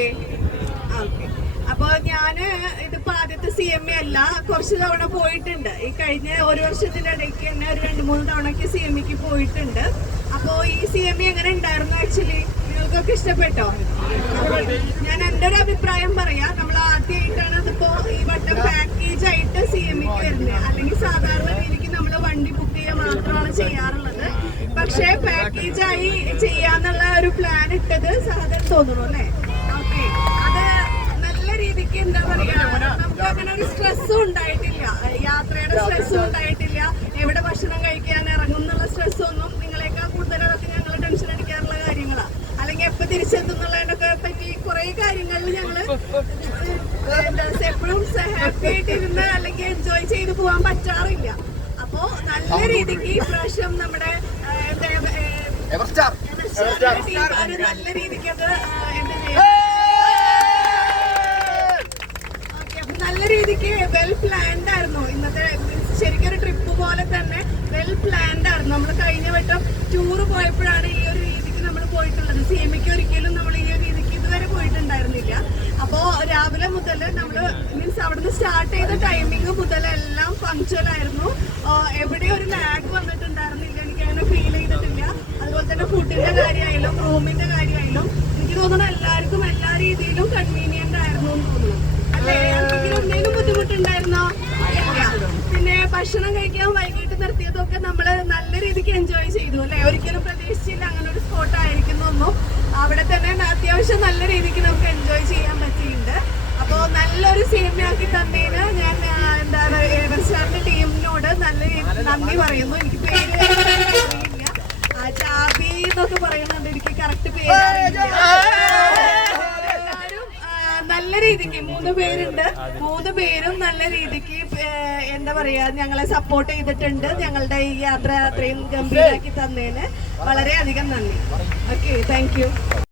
ഇല്ലേ? ഓക്കെ. അപ്പൊ ഞാന് ഇതിപ്പോ ആദ്യത്തെ CMA അല്ല, കുറച്ച് തവണ പോയിട്ടുണ്ട്. ഈ കഴിഞ്ഞ ഒരു വർഷത്തിന്റെ ഇടയ്ക്ക് തന്നെ ഒരു 2-3 തവണക്ക് CMAക്ക് പോയിട്ടുണ്ട്. അപ്പോ ഈ CMA എങ്ങനെ ഉണ്ടായിരുന്നു? ആക്ച്വലി നിങ്ങൾക്കൊക്കെ ഇഷ്ടപ്പെട്ടോ? ഞാൻ എന്റെ ഒരു അഭിപ്രായം പറയാം. നമ്മൾ ആദ്യമായിട്ടാണ് ഇതിപ്പോ ഈ വട്ടം പാക്കേജ് ആയിട്ട് CMAക്ക് വരുന്നത്. അല്ലെങ്കിൽ സാധാരണ രീതിക്ക് നമ്മൾ വണ്ടി ബുക്ക് ചെയ്യുക മാത്രമാണ് ചെയ്യാറുള്ളത്. പക്ഷെ പാക്കേജായി ചെയ്യാന്നുള്ള ഒരു പ്ലാൻ ഇട്ടത് സഹദൻ തോന്നുന്നു അല്ലേ? ഓക്കെ. അത് നല്ല രീതിക്ക് എന്താ പറയാ, നമുക്ക് അങ്ങനെ ഒരു സ്ട്രെസ്സും ഉണ്ടായിട്ടില്ല, യാത്രയുടെ സ്ട്രെസ്സും ഉണ്ടായിട്ടില്ല, എവിടെ ഭക്ഷണം കഴിക്കാൻ ഇറങ്ങും എന്നുള്ള സ്ട്രെസ്സൊന്നും. നിങ്ങളെക്കാൾ കൂടുതൽ അതൊക്കെ ഞങ്ങൾ ടെൻഷൻ അടിക്കാറുള്ള കാര്യങ്ങളാണ്. അല്ലെങ്കിൽ എപ്പോ തിരിച്ചെത്തുന്നുള്ളതിനൊക്കെ പറ്റി കുറെ കാര്യങ്ങളിൽ ഞങ്ങള് എപ്പോഴും ഹാപ്പി ആയിട്ടിരുന്ന് അല്ലെങ്കിൽ എൻജോയ് ചെയ്ത് പോകാൻ പറ്റാറില്ല. അപ്പോ നല്ല രീതിക്ക് ഈ പ്രാവശ്യം നമ്മുടെ നല്ല രീതിക്ക് അത് നല്ല രീതിക്ക് വെൽ പ്ലാൻഡ് ആയിരുന്നു. ഇന്നത്തെ ശരിക്കൊരു ട്രിപ്പ് പോലെ തന്നെ വെൽ പ്ലാൻഡ് ആയിരുന്നു. നമ്മൾ കഴിഞ്ഞ വട്ടം ടൂറ് പോയപ്പോഴാണ് ഈ ഒരു രീതിക്ക് നമ്മൾ പോയിട്ടുള്ളത്. CMAക്ക് ഒരിക്കലും നമ്മൾ ഈ ഒരു രീതിക്ക് ഇതുവരെ പോയിട്ടുണ്ടായിരുന്നില്ല. അപ്പോ രാവിലെ മുതൽ നമ്മള് മീൻസ് അവിടുന്ന് സ്റ്റാർട്ട് ചെയ്ത ടൈമിങ് മുതലെല്ലാം പങ്ക്ച്വൽ ആയിരുന്നു. എവിടെയും ഒരു ലാഗ് വന്നിട്ടുണ്ടായിരുന്നില്ല, എനിക്ക് അങ്ങനെ ഫീൽ ചെയ്തിട്ടില്ല. അതുപോലെ തന്നെ ഫുഡിന്റെ കാര്യമായാലും റൂമിന്റെ കാര്യമായാലും എനിക്ക് തോന്നുന്നു എല്ലാവർക്കും എല്ലാ രീതിയിലും കൺവീനിയന്റ് ആയിരുന്നു എന്ന് തോന്നുന്നു അല്ലേ? എന്തെങ്കിലും ബുദ്ധിമുട്ടുണ്ടായിരുന്നോ? ഇല്ല. പിന്നെ ഭക്ഷണം കഴിക്കാൻ വൈകിട്ട് നിർത്തിയതൊക്കെ നമ്മള് നല്ല രീതിക്ക് എൻജോയ് ചെയ്തു അല്ലെ? ഒരിക്കലും പ്രതീക്ഷിച്ചില്ല അങ്ങനെ ഒരു സ്പോട്ട് ആയിരിക്കുന്നൊന്നും. അവിടെ തന്നെ അത്യാവശ്യം നല്ല രീതിക്ക് നമുക്ക് എൻജോയ് ചെയ്യാൻ പറ്റിയിട്ടുണ്ട്. അപ്പോ നല്ലൊരു CMA ആക്കി തന്നതിന് ഞാൻ എന്താണ് എവർസ്റ്റാറിന്റെ ടീമിനോട് നല്ല നന്ദി പറയുന്നു. എനിക്ക് പേര് അറിയില്ല, ചാബി എന്നൊക്കെ പറയുന്നുണ്ട്, എനിക്ക് കറക്റ്റ് പേര് അറിയില്ല. നല്ല രീതിക്ക് 3 പേരുണ്ട്. 3 പേരും നല്ല രീതിക്ക് എന്താ പറയാ ഞങ്ങളെ സപ്പോർട്ട് ചെയ്തിട്ടുണ്ട്. ഞങ്ങളുടെ ഈ യാത്ര അത്രയും ഗംഭീരാക്കി തന്നതിന് വളരെയധികം നന്ദി. Okay, thank you.